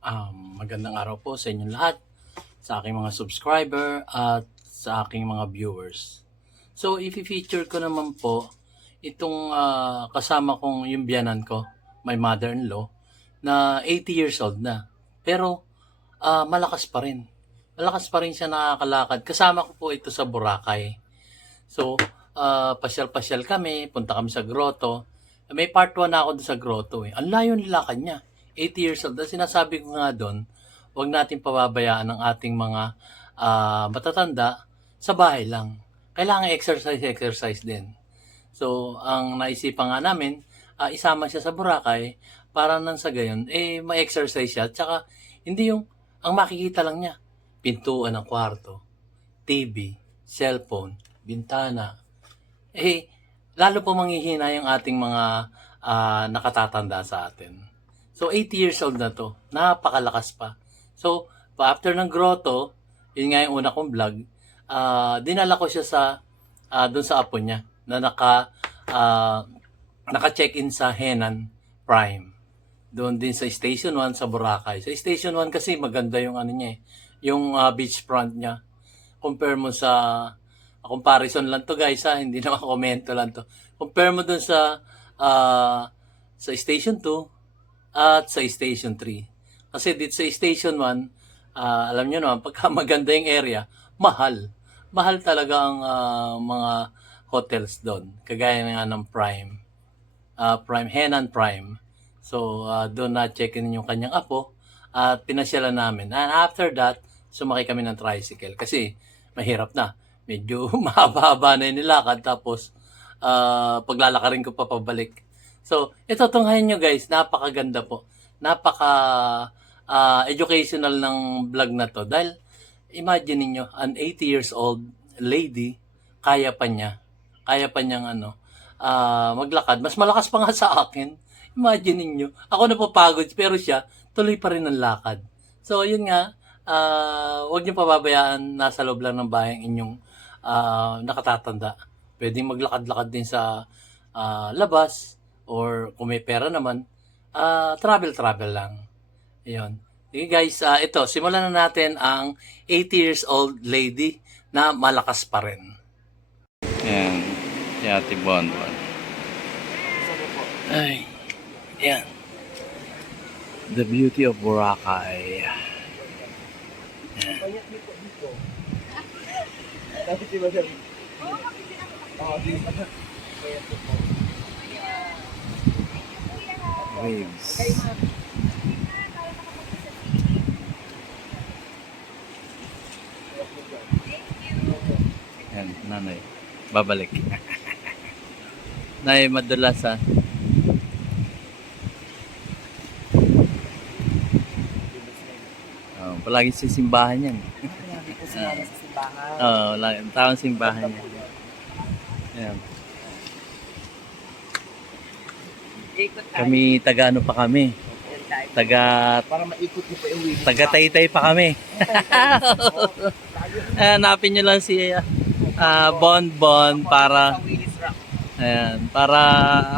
Magandang araw po sa inyong lahat, sa aking mga subscriber at sa aking mga viewers. So, i-feature ko naman po itong kasama kong yung biyanan ko, my mother-in-law, na 80 years old na. Pero malakas pa rin. Malakas pa rin siya nakakalakad. Kasama ko po ito sa Boracay. So, pasyal-pasyal kami, punta kami sa grotto. May part 1 na ako doon sa grotto eh. Ang layo nilakad niya. 80 years old. At sinasabi ko nga doon, huwag natin pababayaan ang ating mga matatanda sa bahay lang. Kailangan exercise din. So, ang naisipan nga namin, isama siya sa Boracay para nang sa gayon, ma-exercise siya. Tsaka, hindi yung, ang makikita lang niya, pintuan ng kwarto, TV, cellphone, bintana. Lalo po manghihina yung ating mga nakatatanda sa atin. So, 80 years old na to. Napakalakas pa. So, after ng grotto, yun nga yung una kong vlog, dinala ko siya sa, doon sa apo niya, na naka-check-in sa Henan Prime. Doon din sa Station 1 sa Boracay. Sa Station 1 kasi maganda yung ano niya yung beachfront niya. Compare mo sa, comparison lang to guys hindi naman komento lang to. Compare mo doon sa Station 2, at sa Station 3. Kasi dito sa Station 1, alam nyo naman, pagka maganda yung area, mahal. Mahal talaga ang mga hotels doon. Kagaya nga ng Prime. Henan Prime. So, doon na-check-in yung kanyang apo at pinasyalan namin. And after that, sumakay kami ng tricycle. Kasi, mahirap na. Medyo mahaba-haba na yung nilakad. Tapos, paglalakarin ko pa pabalik. So, ito tunghayan nyo guys, napakaganda po. Educational ng vlog na to. Dahil, imagine niyo an 80 years old lady, kaya pa niyang maglakad. Mas malakas pa nga sa akin. Imagine niyo ako napapagod, pero siya, tuloy pa rin ang lakad. So, yun nga, huwag niyo pababayaan, nasa loob lang ng bahay ang inyong nakatatanda. Pwedeng maglakad-lakad din sa labas, or kung may pera naman, travel lang. Ayun. Okay guys, ito, simulan na natin ang 80 years old lady na malakas pa rin. Ayan, si Ate Bonbon. Ay, ayan. The beauty of Boracay. Ayan. Waves. Yan, nanay. Babalik. Nay, madulas palagi sa simbahan yan. Hindi ko sinari sa simbahan. Lagi taong simbahan yan. Ayan. Kami taga ano pa kami? Para maikot niyo pa yung wheel. Taga Taytay pa kami. Hanapin niyo lang si Bonbon para para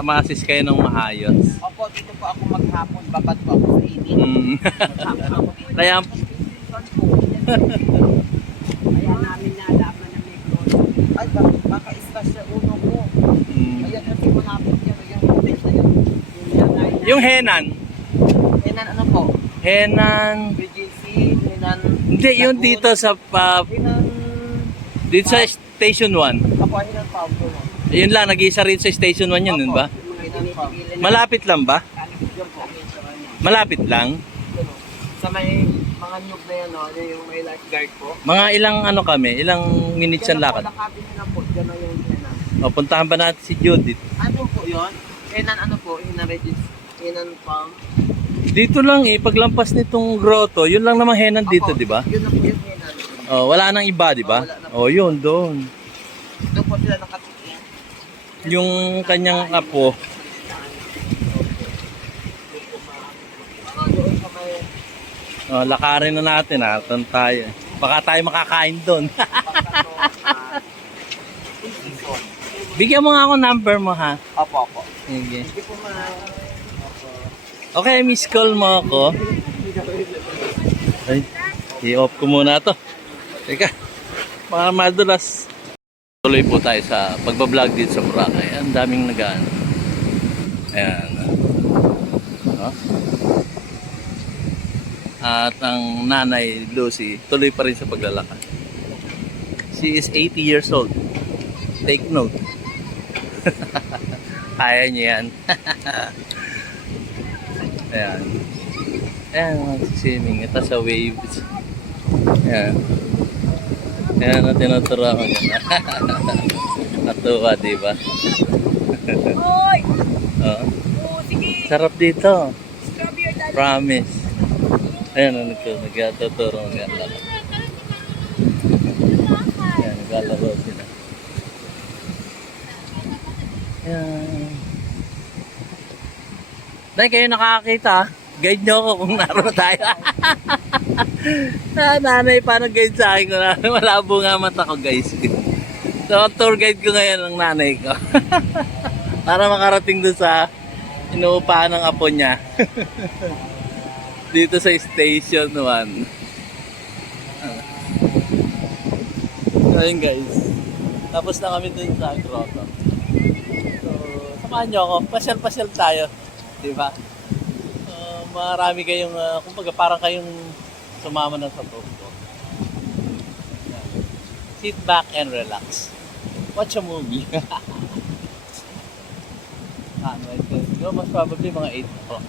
ma-assist kayo ng maayos. Opo, dito po ako maghapon. Babad po ako sa init. Maghapon ako dito. Kaya Kaya namin nalaman na may grotto. Ay, baka istasya uno ko. Ayan kasi malapit yan. Yung hotel na yun. yung Henan. Henan ano po? Henan. BGC, Henan. Hindi, yun dito sa Henan. dito sa Station 1. Ako, Henan Pablo. Yun lang, nag-iisa rin sa Station 1 yun, dun ba? Henan Pablo. Malapit lang ba? Yun po. Malapit lang. Sa may mga nyug na yan, yung may lifeguard po. Mga ilang minutes ang lakad. Lakabin nyo na po, dyan na yung Henan. Puntahan ba natin si Judith? Ano po yun? Henan ano po? Henan Regis? Henan Farm? Dito lang paglampas nitong grotto, yun lang naman Henan dito, di ba? Yun na po yung Henan. Wala nang iba, di ba? Yun, doon. Doon po sila nakatikin. Yung kanyang apo. Doon sa may Lakarin na natin, doon tayo. Baka tayo makakain doon. Bigyan mo nga ako number mo, ha? Opo, opo. Sige. Hindi po Okay, miss call mo ako. Ay, i-off ko muna to. Teka, mga madulas. Tuloy po tayo sa pagbablog dito sa Boracay. Ang daming nagaan. Ayan. No? At ang nanay, Lucy, tuloy pa rin sa paglalakad. She is 80 years old. Take note. Kaya niya yan. Ayan. Ayan, swimming. Ito sa waves. Ayan. Ayan, tinuturo ako yan. Natuwa, diba? Hoy! Oo. Oo, sige. Sarap dito. Scrub your dad. Promise. Ayan, nagtuturo ng ganda. Ayan, naglalaro sila. Ayan. Dahil kayo nakakita, guide nyo ako kung naroon tayo. Nanay pa nag-guide sa akin ko na malabo nga mata ko, guys. So, tour guide ko ngayon ang nanay ko. Para makarating doon sa inuupahan ng apo niya. Dito sa station 1. So, ayun guys. Tapos na kami dun sa grotto. So, samahan nyo ako. Pasyal-pasyal tayo. Diba? Marami kayong, kumbaga parang kayong sumama na sa tour ko. Sit back and relax. Watch a movie. Mas probably mga 8 o'clock.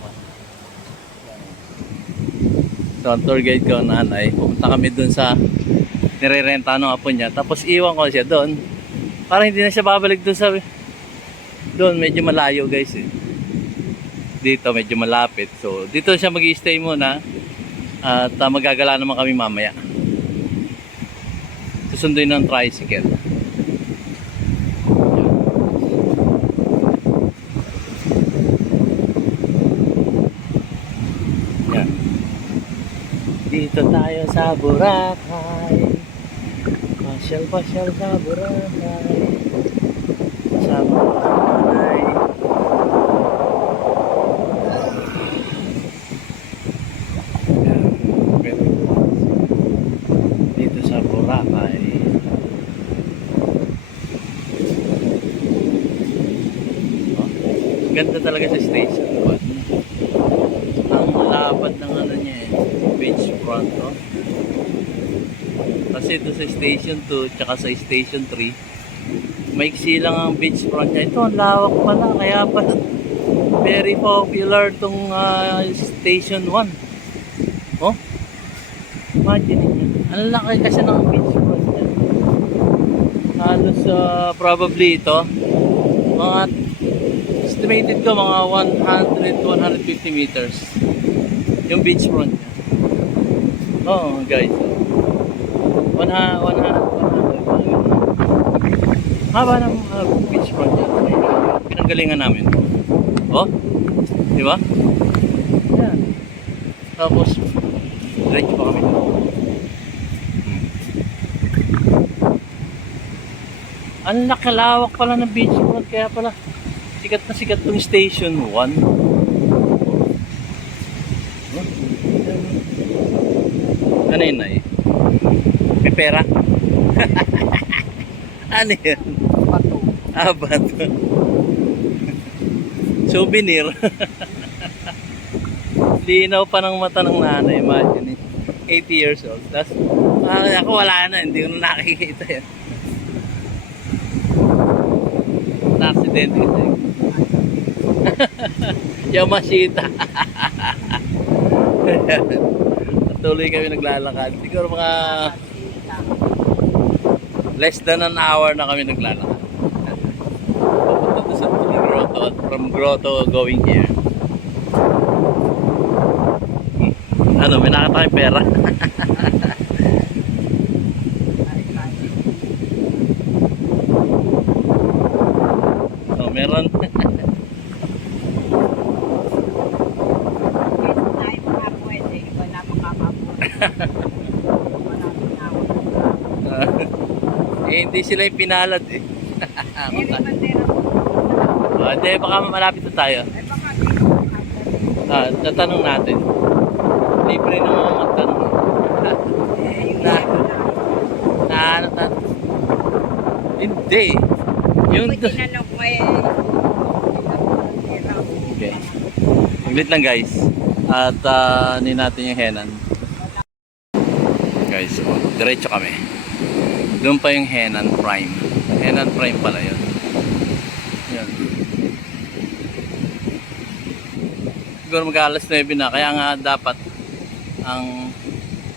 So, ang tour guide ko, nanay, pupunta kami dun sa nire-renta ng apo niya. Tapos iwan ko siya doon. Para hindi na siya babalik dun sa... Doon, medyo malayo guys eh. Dito, medyo malapit. So, dito siya mag-i-stay muna. At magagala naman kami mamaya. Susunduin ng tricycle. Yan. Dito tayo sa Boracay. Pasyal-pasyal sa Boracay. Kasama ko ang nanay. Dito sa Boracay. Oh, ganda talaga sa station. Ang lapad ng ano niya eh. Beach front, no? Kasi ito sa station 2 tsaka sa station 3 maiksi lang ang beach front niya. Ito ang lawak pala, kaya pala very popular tong station 1. Oh, imagine niyo, ang laki kasi ng beach front niya. Halos probably ito mga estimated ko mga 100-150 meters yung beach front niya. Oh guys, 100 haba ng beach front niya. Pinanggalingan namin. Oh, di ba? Yan. Tapos diretso pa kami. Ang nakalawak pala ng beach front, kaya pala sikat na sikat tong station 1. Ano yun na eh? May pera? Ano yun? Bato. Ah, bato. Souvenir. Linaw pa ng mata ng nanay, imagine eh. 80 years old. Tapos, ako wala na, hindi ko na nakikita yan. Na-accident kasi. Yamashita. Patuloy kami naglalakad. Siguro mga less than an hour na kami naglalakad. Papunta sa grotto at from grotto going here. Ano, may nakita kayong pera? So, meron. Hindi sila yung pinalad eh. Hindi, baka malapit na tayo. Tatanong natin. libre na mga magtanong. Na, na ano ta? Hindi. Yung Pag tinanong ko okay. Saglit lang guys. At ni natin yung henan. Guys, so, diretso kami. Doon pa yung Henan Prime. Henan Prime pala yun. Yan. Siguro mag-alas 9 na. Kaya nga dapat ang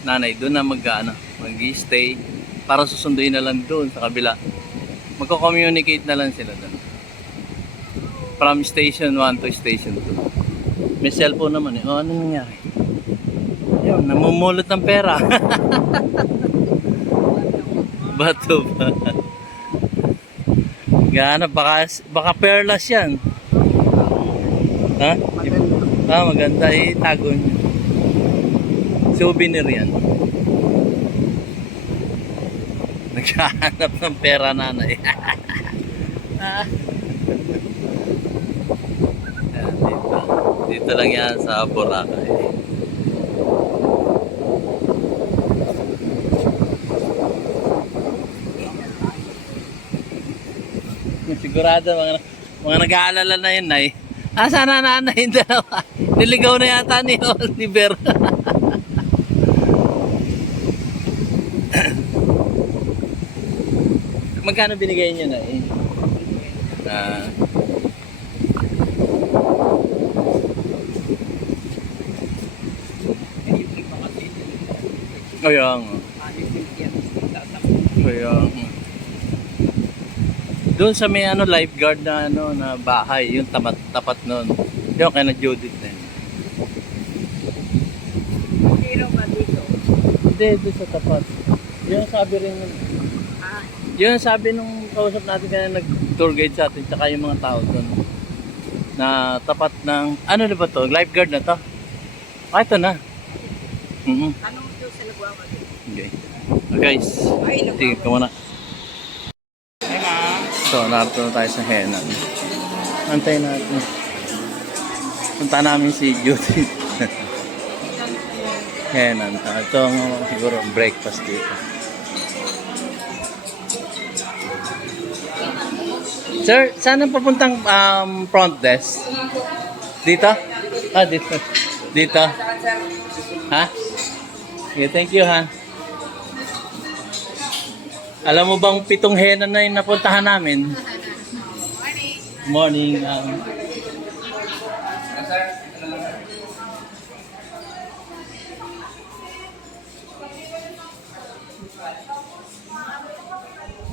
nanay doon na mag-stay para susunduin na lang doon sa kabila. Magko-communicate na lang sila doon. From station 1 to station 2. May cellphone naman eh. O, ano nangyari? Yun, namumulot ng pera. Bato ba? Gana, baka perlas yan. Ha? Maganda. Itago nyo. Souvenir yan. Naghahanap ng pera nanay. Yan, dito. Dito lang yan sa Boracay. Sigurado mga nag-aalala na yun ay. Sana nanay yung dalawa. Niligaw na yata ni Oliver. Magkano binigay niyo na eh? Kaya nga. Kaya nga. Doon sa may lifeguard na na bahay, yung tapat noon. Yung kay na Judith na yun. Zero ba dito? Hindi, doon sa tapat. Yung sabi rin yun sabi nung kausap natin kaya nag-tour guide sa atin tsaka yung mga tao doon na tapat ng ano na ba to? Lifeguard na to? Ito na. Tanong doon sa nagwawag. Okay. Guys, tingin ko muna. So, narito na tayo sa Henan. Antayin natin. Punta namin si Judith. Henan. Ito ang siguro breakfast dito. Sir, saan ang papuntang front desk? Dito? Dito. Dito? Ha? Okay, thank you ha. Alam mo bang 7 Henan na yung napuntahan namin? Morning.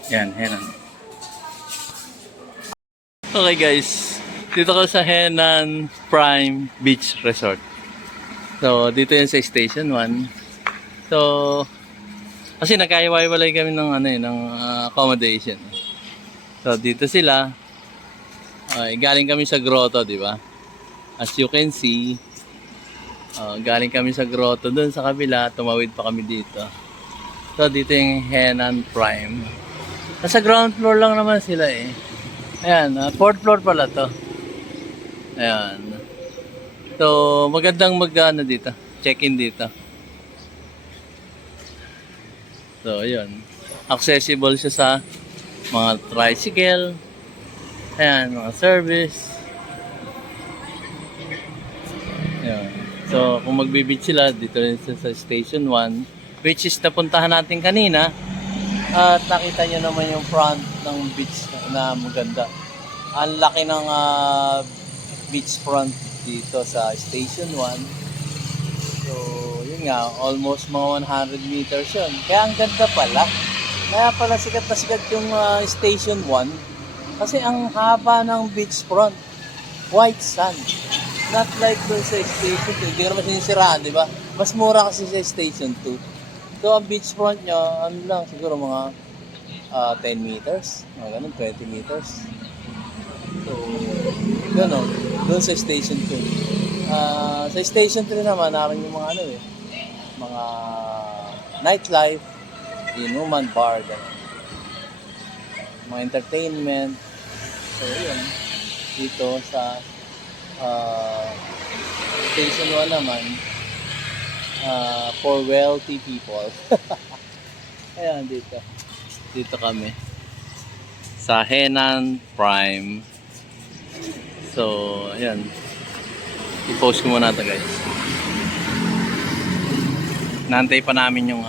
Yan, Henan. Okay guys, dito ko sa Henan Prime Beach Resort. So, dito yan sa Station 1. So, kasi nagkaiwalay kami ng ng accommodation. So dito sila. Galing kami sa grotto, di ba? As you can see, galing kami sa grotto doon sa kabila, tumawid pa kami dito. So dito yung Henan Prime. Nasa ground floor lang naman sila eh. Ayan, 4th floor pala to. Ayan. So magandang dito. Check-in dito. So, ayun. Accessible siya sa mga tricycle. Ayan, mga service. Ayan. So, kung magbe-beach sila, dito rin sa Station 1, which is napuntahan natin kanina. At nakita nyo naman yung front ng beach na maganda. Ang laki ng beach front dito sa Station 1. So, yun nga, almost mga 100 meters yun. Kaya ang ganda pala. Kaya pala sikat na sikat yung Station 1. Kasi ang haba ng beachfront. White sand. Not like doon sa Station 2. Hindi naman sinisiraan, di ba? Mas mura kasi sa Station 2. So, ang beachfront nyo, ano lang, siguro mga 10 meters. Mga ganun, 20 meters. So, gano'n. Doon sa Station 2. Sa Station 3 naman, naroon yung mga mga nightlife, inuman, bar, gano'n. Mga entertainment. So, yun. Dito sa Station 1 naman, for wealthy people. Ayan, dito. Dito kami. Sa Henan Prime. So, ayan. I-post ko muna ito, guys. Nantay pa namin yung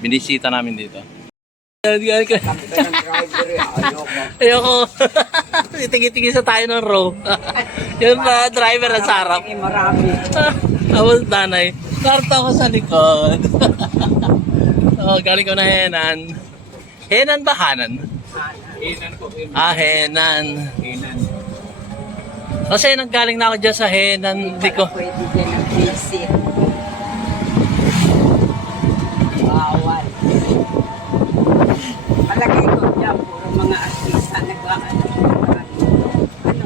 binisita namin dito. Kami ka ng driver eh. Ayoko. Tingin-tingin sa tayo ng row. Yung driver na sa harap. Marami. Tapos nanay. Narto ako sa likod. Oh, galing ko na Henan. Henan ba Hanan? Henan po. Henan. Henan. Kasi nanggaling na ako dyan sa Henan. Hindi ko. Pwede dyan ang visit. Bawal. Palagay ko dyan, puro mga artista nag-ano. Ano?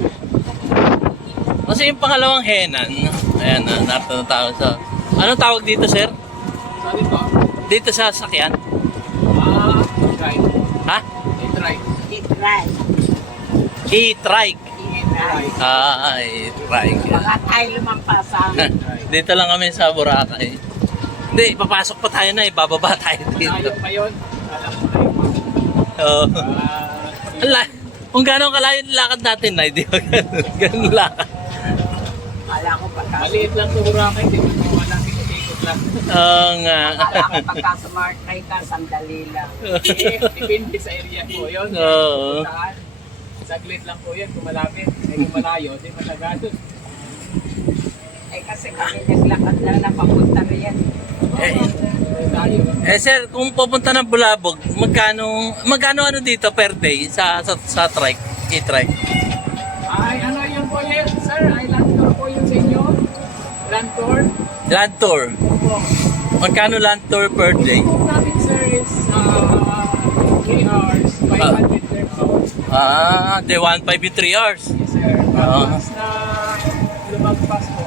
Kasi yung pangalawang Henan. Ayan, narito na tao sa... Anong tawag dito, sir? Sabi po? Dito sa sakyan? Try. Ha? Try. Try. E-trike. Try. E-trike. Baka tayo lumampasan. Dito lang kami sa Boracay. Hindi, papasok pa tayo na bababa tayo dito. Ayaw pa yun. Alam mo na yun. Oo. Kung gano'ng kalayo yung lakad natin na, hindi ba ganun lakad? Kala ko pagka... Maliit lang sa Boracay, hindi mo wala pinikot lang. Oo nga. Kala ko pagka sa Markay ka, sandali lang. Depende sa area po yun. Oo. Saglit lang po yun, kung malapit. Ay kung malayo, di matagal. Kasi kami naglakad lang na papunta riyan. Sir, kung pupunta ng Bulabog, magkano ano dito per day sa trike, e-trike? Ay, ano yun po yun, sir? Ay, land tour po yun sa inyo? Land tour? Land tour. Opo. Magkano land tour per day? Yung namin, sir, is 3 hours, 500 per hour. Day 1.5 yung 3 hours. Yes, sir. Tapos na lumagpas po,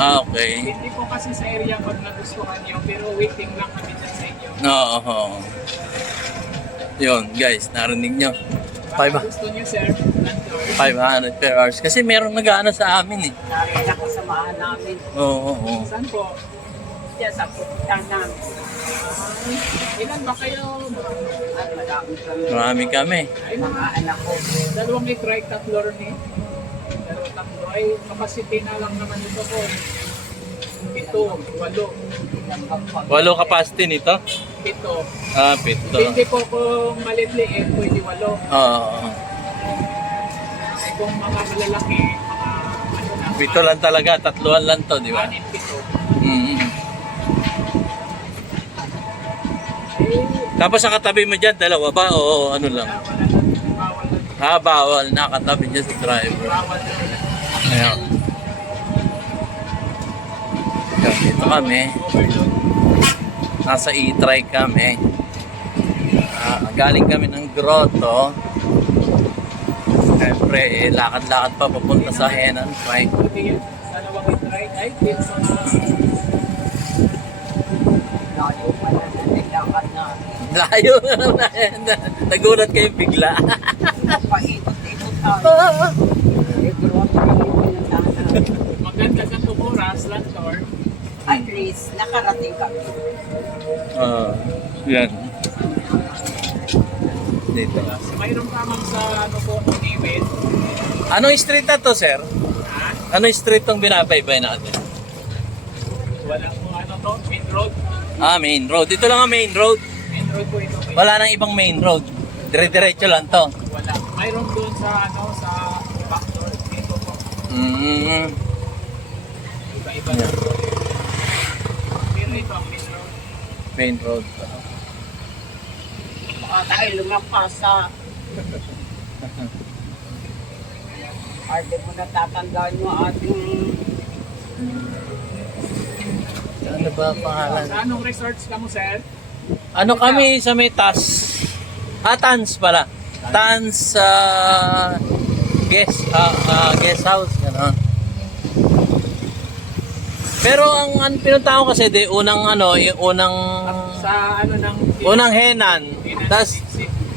Okay. hindi po kasi sa area pag nagustuhan nyo, pero waiting lang kami dyan sa inyo. Oo. Yun, guys, narinig nyo. Baka gusto nyo, sir, land tour. 500 per hours. Kasi merong nag-ano sa amin eh. Nakita ko samahan namin. Oo. Saan po? Diyan sa pupuntahan namin. Ilan ba kayo? Ay, marami kami. Marami kami. Ay, mga anak ko. Dalawang i-try, tatlo rin eh. Dalawang tatlo. Ay, capacity na lang naman ito po. 7, 8. 8 capacity nito? 7. 7. Hindi po kung maliit-liit, pwede 8. Oo. Ay, kung mga malalaki, mga ano na. 7 lang talaga, 3 lang to, di ba? 6, 7. Mm. Tapos ang katabi mo dyan, dalawa ba? O ano lang? Bawal. Nakatabi dyan sa driver. Ayan. Dito kami. Nasa e-trike kami. Galing kami ng grotto. Siyempre, lakad-lakad pa papunta sa Henan Prime. Dalawang i-try, ay, dito sa layo pa na naglakad namin. Layo na. Nagulat kayo bigla. Paikot-ikot tayo. Grotto kami pinuntahan namin. Maganda sa oras, land tour. At least, nakarating kami. Yan. Dito. Mayroon tamang sa ano po, Iwit. Anong street na to, sir? Ha? Anong street tong binabaybay natin? Walang po ano to, main road. Main road. Dito lang ang main road. Main road po ito. Wala nang ibang main road. Dire-diretso lang to. Wala. Mayroon doon sa ano, sa back door. Dito po. Iba-iba Yeah. na. Pero ito ang main road. Main road. Baka tayo lumampas sa... Arte mo na tatandaan mo ating... Ano ba ang pangalan? Sa anong resorts ka mo, sir? Ano kami sa may TAS? Tans pala. Tans guest house. Gano'n. Pero ang pinunta ko kasi unang Sa ano ng... unang Henan. Tapos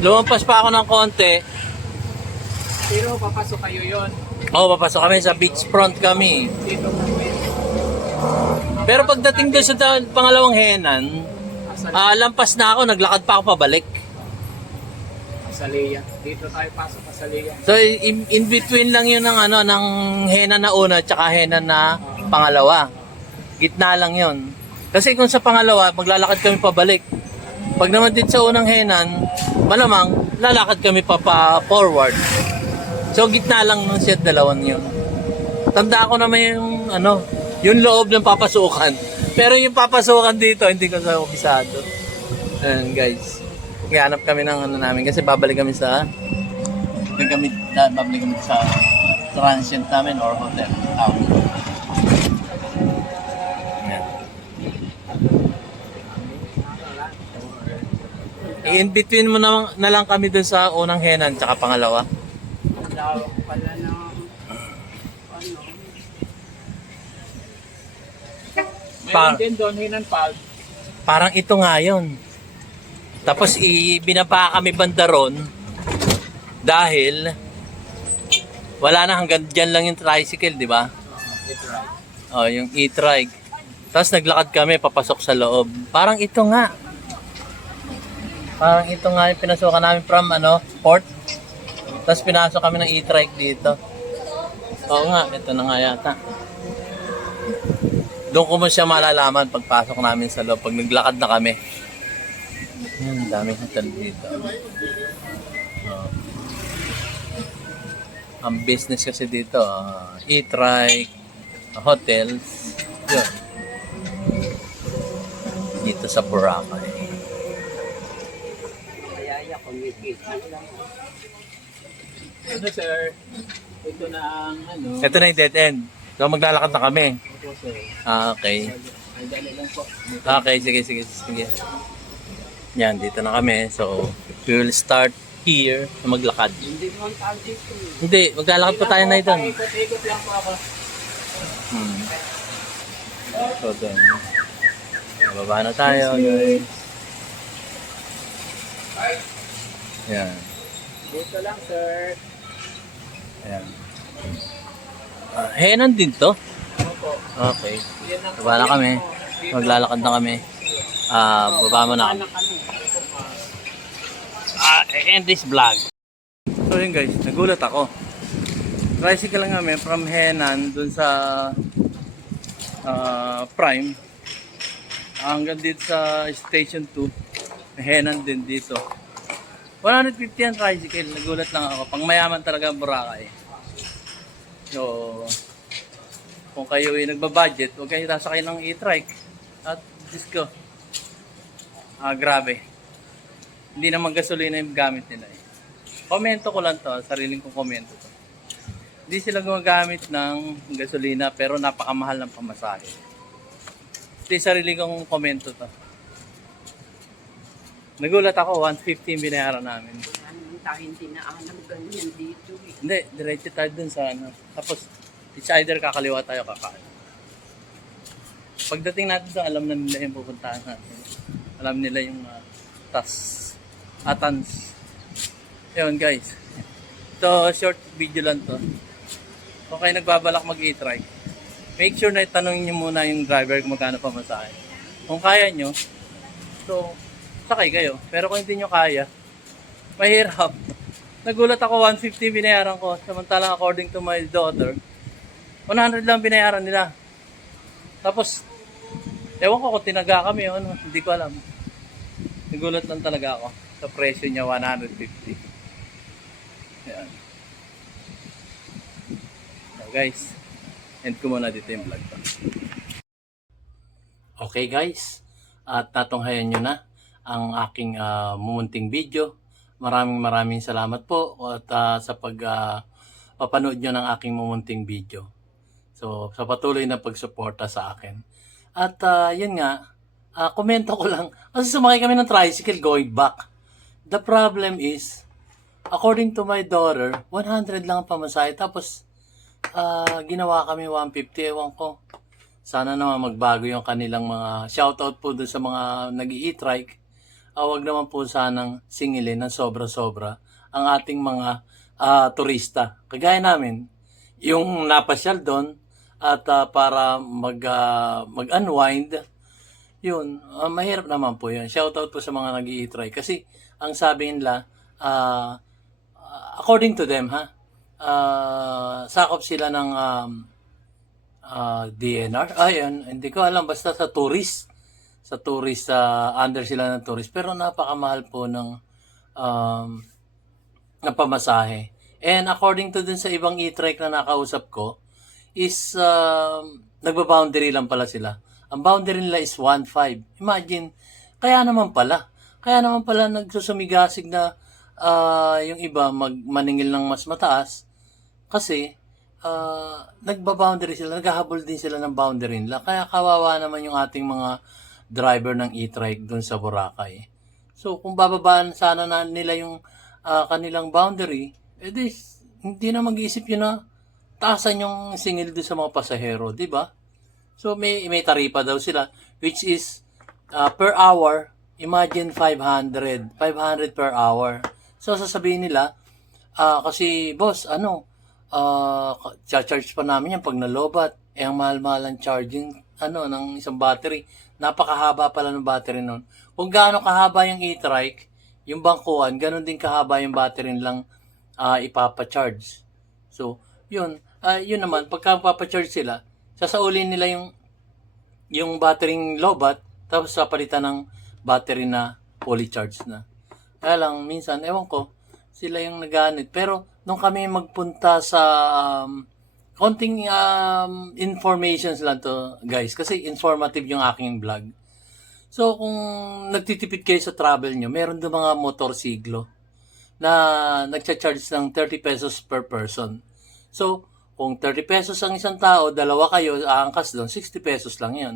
lumampas pa ako ng konti. Pero papasok kayo yon. Papasok kami sa beachfront kami. Dito po. Pero pagdating doon sa pangalawang henan, lampas na ako, naglakad pa ako pabalik. Asalea. Dito tayo pasok Asalea. So in between lang yun ng ano ng henan na una at saka henan na pangalawa. Gitna lang yun. Kasi kung sa pangalawa, maglalakad kami pabalik. Pag naman din sa unang henan, malamang lalakad kami pa forward. So gitna lang nung set dalawang yun. Tanda ko naman yung ano, yung loob ng papasukan. Pero yung papasukan dito, hindi ko sa opisado. Ayan guys. Naghanap kami ng ano namin kasi babalik kami sa babalik kami sa transient namin or hotel. In between mo na lang kami dun sa unang henan tsaka pangalawa. Lawak pala ng ano. Mayroon din doon, Hinan Pal. Parang ito nga yun. Tapos binaba kami banda ron dahil wala na, hanggang dyan lang yung tricycle, di ba? Oh, yung e-trike. Tapos naglakad kami papasok sa loob. Parang ito nga. Parang ito nga yung pinasukan namin from port. Tapos pinasok kami ng e-trike dito. Oo nga, ito na nga yata. Doon ko mo siya malalaman pagpasok namin sa loob, pag naglakad na kami. Yan, daming hotel dito. Oh. Ang business kasi dito, e-trike, hotels, yun. Dito sa Boracay. Kaya kumikita lang. Ano sir? Ito na ang ano. Ito na yung dead end. So maglalakad na kami. Ito sir. Okay. Ay dali lang po. Okay, sige. Yan, dito na kami. So, we will start here na maglakad. Hindi mo ang tawag dito. Hindi, maglalakad pa tayo na ito. Ikot-ikot lang po ako. So, doon. Nababa na tayo, guys. Yan. Dito lang sir. Yan. Henan din to? Opo. Okay. Yan ang Baba na kami. Maglalakad na kami. Baba mo na kami. End this vlog. So yun guys, nagulat ako. Tricycle lang kami from Henan dun sa Prime hanggang dito sa Station 2. Henan din dito. 150 ang tricycle. Nagulat lang ako. Pang mayaman talaga ang Boracay. So, kung kayo ay nagbabudget, huwag kayo sasakay ng e-trike. At disco. Grabe. Hindi naman gasolina yung gamit nila eh. Komento ko lang to, sariling kong komento to. Hindi sila gumagamit ng gasolina pero napakamahal ng pamasahe. Ito yung sariling kong komento to. Nagulat ako, 150 binayaran namin. Ano tayo hindi na alam ganyan dito eh. Hindi, diretso tayo dun sa ano. Tapos, it's either kakaliwa tayo kakaan. Pagdating natin doon, alam na nila yung pupuntahan natin. Alam nila yung Atans. Ayun guys. Ito, short video lang to. Kung kayo nagbabalak mag-e-trike, make sure na itanongin nyo muna yung driver kung magkano pamasahe. Kung kaya nyo, so, sakay kayo. Pero kung hindi nyo kaya, mahirap. Nagulat ako, 150 binayaran ko. Samantalang according to my daughter, 100 lang binayaran nila. Tapos, ewan ko kung tinaga kami o ano, hindi ko alam. Nagulat lang talaga ako sa presyo niya, 150. Ayan. So guys, end ko muna dito yung vlog ko. Okay guys, at natunghayan nyo na ang aking mumunting video. Maraming salamat po at sa papanood nyo ng aking mumunting video. So, sa patuloy na pagsuporta sa akin. At yun nga, komento ko lang. Kasi sumakay kami ng tricycle going back. The problem is, according to my daughter, 100 lang ang pamasahe. Tapos, ginawa kami 150. Ewan ko. Sana naman magbago yung kanilang mga shoutout po doon sa mga nag-i-trike. Huwag naman po sanang singilin ng sobra-sobra ang ating mga turista. Kagaya namin, yung napasyal doon, at para mag-unwind, yun, mahirap naman po yun. Shoutout po sa mga nag-i-try. Kasi, ang sabi nila, according to them, sakop sila ng DNR. Ayun, hindi ko alam. Basta sa tourist. Sa tourist, under sila ng tourist. Pero napakamahal po ng pamasahe. And according to dun sa ibang e-trike na nakausap ko, is nagba-boundary lang pala sila. Ang boundary nila is 1.5. Imagine, kaya naman pala nagsusumigasig na yung iba maningil ng mas mataas kasi nagba-boundary sila, naghahabol din sila ng boundary nila. Kaya kawawa naman yung ating mga driver ng e-trike dun sa Boracay. So, kung bababaan sana na nila yung kanilang boundary, edi hindi na mag-iisip yun na taasan yung singil doon sa mga pasahero, di ba? So, may taripa daw sila, which is per hour, imagine 500 per hour. So, sasabihin nila, kasi boss, charge pa namin yan pag nalobat. Ang mahal-mahal ang charging, ng isang battery. Napakahaba pala ng battery nun. Kung gaano kahaba yung e-trike, yung bangkuan, ganun din kahaba yung battery nilang ipapacharge. So, yun naman, pagka papacharge sila, sasaulin nila yung battery lobat, tapos papalitan ng battery na fully charged na. Kaya lang, minsan, ewan ko, sila yung naganit. Pero, nung kami magpunta sa konting informations lang to, guys, kasi informative yung aking vlog. So, kung nagtitipid kayo sa travel nyo, meron doon mga motorsiklo na nagcha-charge ng 30 pesos per person. So, kung 30 pesos ang isang tao, dalawa kayo, aangkas doon, 60 pesos lang yun.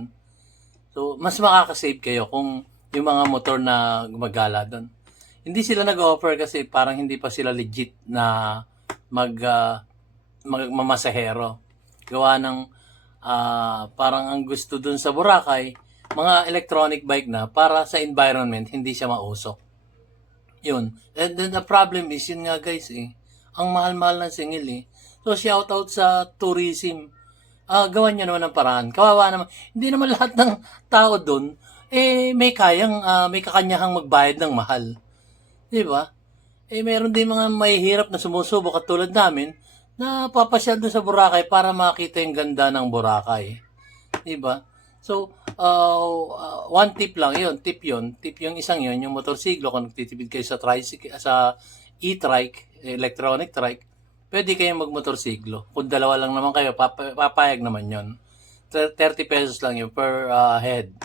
So, mas makakasave kayo kung yung mga motor na gumagala doon. Hindi sila nag-offer kasi parang hindi pa sila legit na mamasahero. Gawa ng parang ang gusto doon sa Boracay, mga electronic bike na para sa environment, hindi siya mausok. Yun. And then the problem is, yun nga guys ang mahal-mahal ng singil So, shoutout sa tourism. Gawan nyo naman ng paraan. Kawawa naman. Hindi naman lahat ng tao doon, may kakanyahang magbayad ng mahal. Diba? Meron din mga mahihirap na sumusubok at tulad namin, na papasyal doon sa Boracay para makita yung ganda ng Boracay. Diba? So, one tip lang yun. Tip yung isang yun, yung motorsiklo, kung nagtitipid kayo sa tricycle, sa e-trike, electronic trike, pwede kayong magmotorsiklo. Kung dalawa lang naman kayo, papayag naman yun. 30 pesos lang yun per head.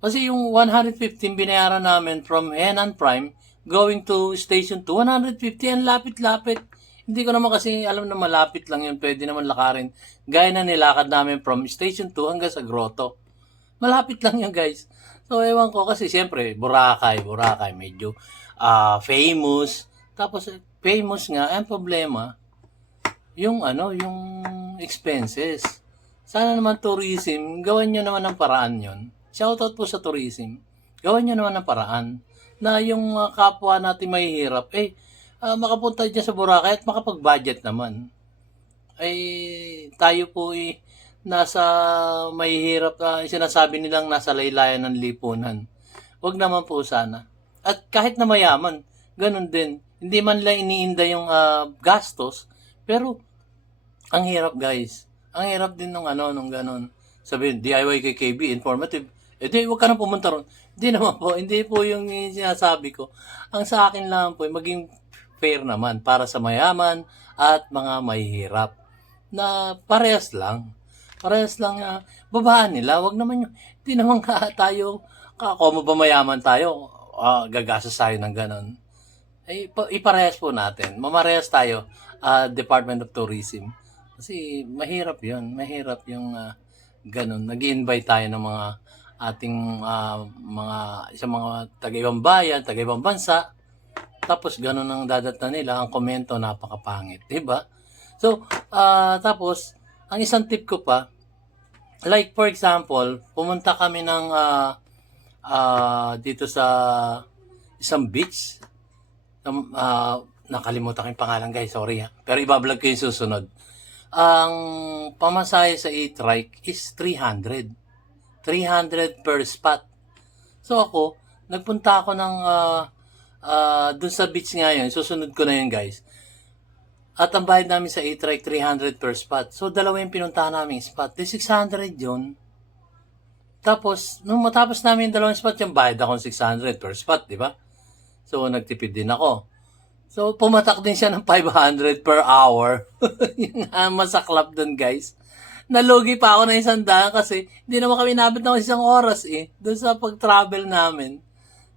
Kasi yung 115 binayaran namin from Henan Prime going to Station 2, 150, ang lapit-lapit. Hindi ko naman kasi alam na malapit lang yun, pwede naman lakarin. Gaya na nilakad namin from Station 2 hanggang sa Grotto. Malapit lang yun, guys. So, ewan ko kasi siyempre, Boracay, medyo famous. Tapos, famous nga, ang problema, yung expenses. Sana naman tourism, gawan nyo naman ng paraan yun. Shoutout po sa tourism. Gawan nyo naman ng paraan na yung kapwa natin mahihirap, makapunta dyan sa Boracay at makapag-budget naman. Tayo po nasa mahihirap, sinasabi nilang nasa laylayan ng lipunan. Huwag naman po sana. At kahit na mayaman, ganun din. Hindi man lang iniinda yung gastos, pero ang hirap guys. Ang hirap din nung ganun. Sabihin, DIY KKB, informative. Huwag ka na pumunta ron. Hindi po yung sinasabi ko. Ang sa akin lang po, maging fair naman para sa mayaman at mga mahihirap. Na parehas lang. Babaan nila. Huwag naman hindi naman tayo, kung ba mayaman tayo, gagastos tayo ng ganun. Iparehas po natin. Mamarehas tayo, Department of Tourism. Kasi mahirap yun. Mahirap yung ganun. Nag-i-invite tayo ng mga ating mga taga-ibang bayan, taga-ibang bansa. Tapos ganun ang dadatnan nila. Ang komento napakapangit. Diba? So, tapos, ang isang tip ko pa, like for example, pumunta kami ng dito sa isang beach. Nakalimutan ko yung pangalan guys, sorry ha. Pero ibablog ko yung susunod. ang pamasahe sa e-trike is 300. 300 per spot. So ako, nagpunta ako ng dun sa beach ngayon. Susunod ko na yun, guys. At ang bayad namin sa e-trike, 300 per spot. So, dalawa yung pinuntahan namin spot. Di 600 yun. Tapos, nung matapos namin yung dalawang spot, yung bayad akong 600 per spot, di ba? So, nagtipid din ako. So, pumatak din siya ng 500 per hour. Yung masaklap dun, guys. Nalugi pa ako ng 100 kasi hindi naman kami nabot ng 1 oras doon sa pag-travel namin.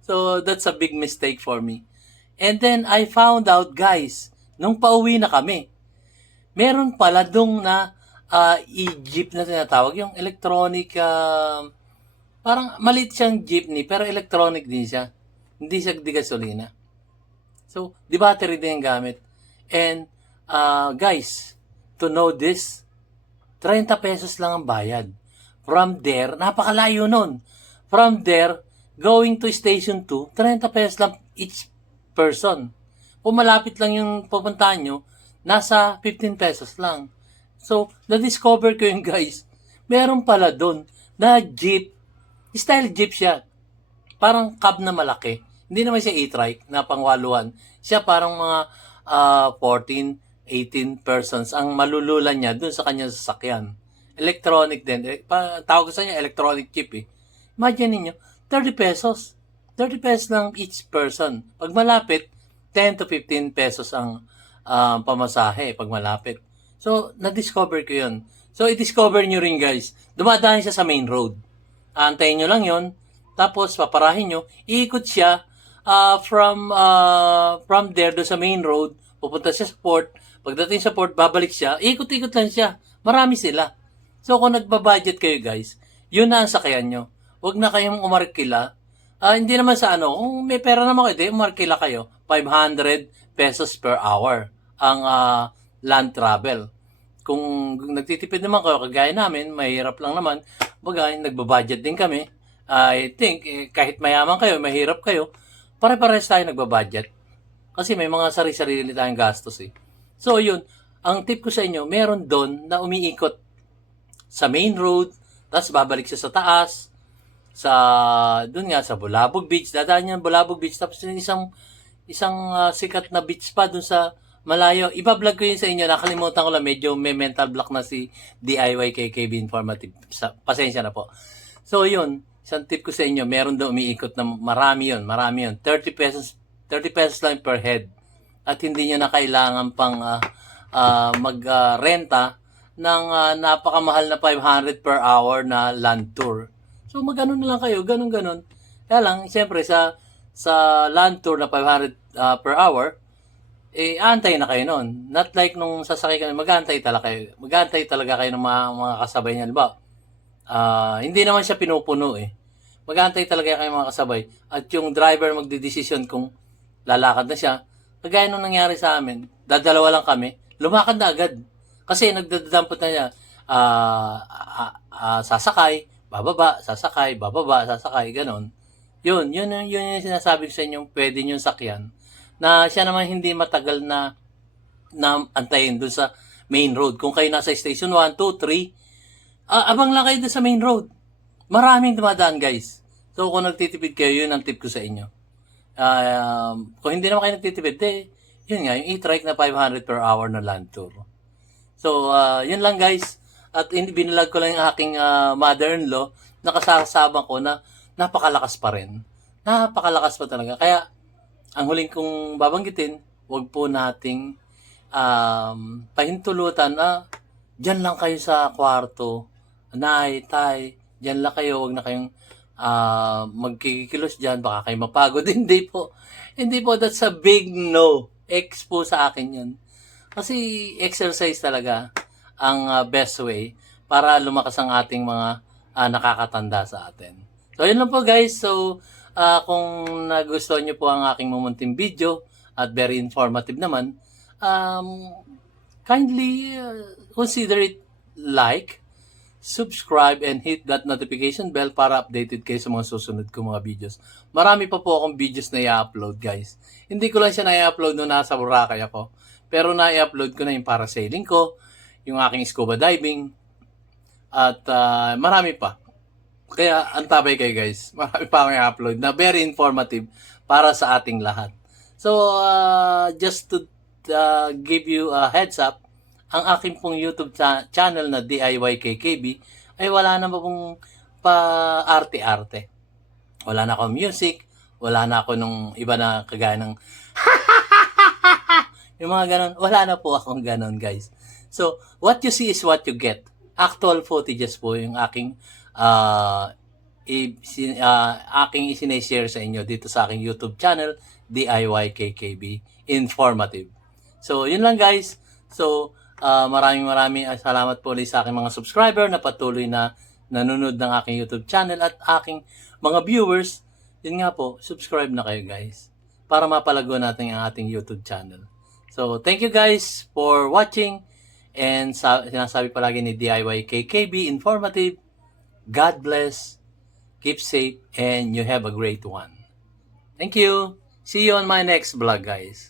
So, that's a big mistake for me. And then, I found out, guys, nung pauwi na kami, meron pala dong na e-jeep na tinatawag, yung electronic, parang maliit siyang jeepney, pero electronic din siya. Hindi siya di gasolina. So, di battery din yung gamit. And, guys, to know this, 30 pesos lang ang bayad. From there, napakalayo nun. From there, going to station 2, 30 pesos lang each person. Kung malapit lang yung pupuntahan nyo, nasa 15 pesos lang. So, na-discover ko yung guys, meron pala doon na jeep. Style jeep siya. Parang cab na malaki. Hindi naman siya e-trike na pangwaluhan. Siya parang mga 14, 18 persons ang malululan niya doon sa kanyang sasakyan. Electronic din. Tawag ko sa niya, electronic jeep Imagine niyo 30 pesos. 30 pesos lang each person. Pag malapit, 10 to 15 pesos ang pamasahe pag malapit. So, na-discover ko yun. So, i-discover nyo rin, guys. Dumadaan siya sa main road. Antayin nyo lang yun. Tapos, paparahin nyo. Iikot siya from there do sa main road. Pupunta siya sa port. Pagdating sa port, babalik siya. Iikot-ikot lang siya. Marami sila. So, kung nagbabudget kayo, guys, yun na ang sakyan nyo. Huwag na kayong umarkila. Hindi naman sa kung may pera naman kayo, umarkila kayo. 500 pesos per hour ang land travel. Kung nagtitipid naman kayo, kagaya namin, mahirap lang naman, bagay, nagbabudget din kami. I think, kahit mayaman kayo, mahirap kayo, pare-pares tayo nagbabudget. Kasi may mga sarili-sarili tayong gastos So, yun, ang tip ko sa inyo, meron doon na umiikot sa main road, tapos babalik siya sa taas, doon nga, sa Bulabog Beach, dadaan niya Bulabog Beach, tapos yung isang sikat na beach pa dun sa malayo. Iba-vlog ko yun sa inyo. Nakalimutan ko lang. Medyo may mental block na si DIY KKB Informative. Pasensya na po. So, yun. Isang tip ko sa inyo. Meron doon umiikot na marami yun. 30 pesos lang per head. At hindi nyo na kailangan pang magrenta ng napakamahal na 500 per hour na land tour. So, mag-ano na lang kayo. Ganun-ganun. Kaya lang, siyempre, sa land tour na 500 per hour, aantay na kayo noon. Not like nung sasakay kayo, mag-aantay talaga kayo ng mga kasabay niya. Diba? Hindi naman siya pinupuno Mag-aantay talaga kayo mga kasabay. At yung driver magdidesisyon kung lalakad na siya. Kagaya nung nangyari sa amin, dadalawa lang kami, lumakad na agad. Kasi nagdadampot na niya, sasakay, bababa, sasakay, ganon. Yun yung sinasabi ko sa inyo, pwede nyo sakyan, na siya naman hindi matagal na antayin doon sa main road. Kung kayo nasa station 1, 2, 3, abang lang kayo doon sa main road. Maraming dumadaan, guys. So, kung nagtitipid kayo, yun ang tip ko sa inyo. Kung hindi naman kayo nagtitipid, yun nga, yung e-trike na 500 per hour na land tour. So, yun lang, guys. At binilag ko lang yung aking mother-in-law na kasasama ko na napakalakas pa rin. Napakalakas pa talaga. Kaya, ang huling kong babanggitin, wag po nating pahintulutan na dyan lang kayo sa kwarto. Nay, tay, dyan lang kayo. Wag na kayong magkikilos dyan. Baka kayo mapagod. Hindi po. Hindi po. That's a big no. X po sa akin yun. Kasi exercise talaga ang best way para lumakas ang ating mga nakakatanda sa atin. So, yun lang po, guys. So, kung nagustuhan nyo po ang aking mumunting video at very informative naman, kindly consider it like, subscribe, and hit that notification bell para updated kayo sa mga susunod ko mga videos. Marami pa po akong videos na i-upload, guys. Hindi ko lang siya na i-upload nung nasa Boracay ako. Pero na-i-upload ko na yung parasailing ko, yung aking scuba diving, at marami pa. Kaya antabay kayo guys, marami pa akong i-upload na very informative para sa ating lahat. So, just to give you a heads up, ang aking pong YouTube channel na DIY KKB ay wala na pong pa-arte-arte. Wala na akong music, wala na ako nung iba na kagaya ng yung mga ganon. Wala na po akong ganon, guys. So, what you see is what you get. Actual footages po yung aking aking isinashare sa inyo dito sa aking YouTube channel, DIY KKB Informative. So, yun lang guys. So, maraming salamat po ulit sa aking mga subscriber na patuloy na nanonood ng aking YouTube channel at aking mga viewers. Yun nga po, subscribe na kayo guys para mapalago natin ang ating YouTube channel. So, thank you guys for watching, and sinasabi palagi ni DIY KKB Informative, God bless, keep safe, and you have a great one. Thank you. See you on my next vlog, guys.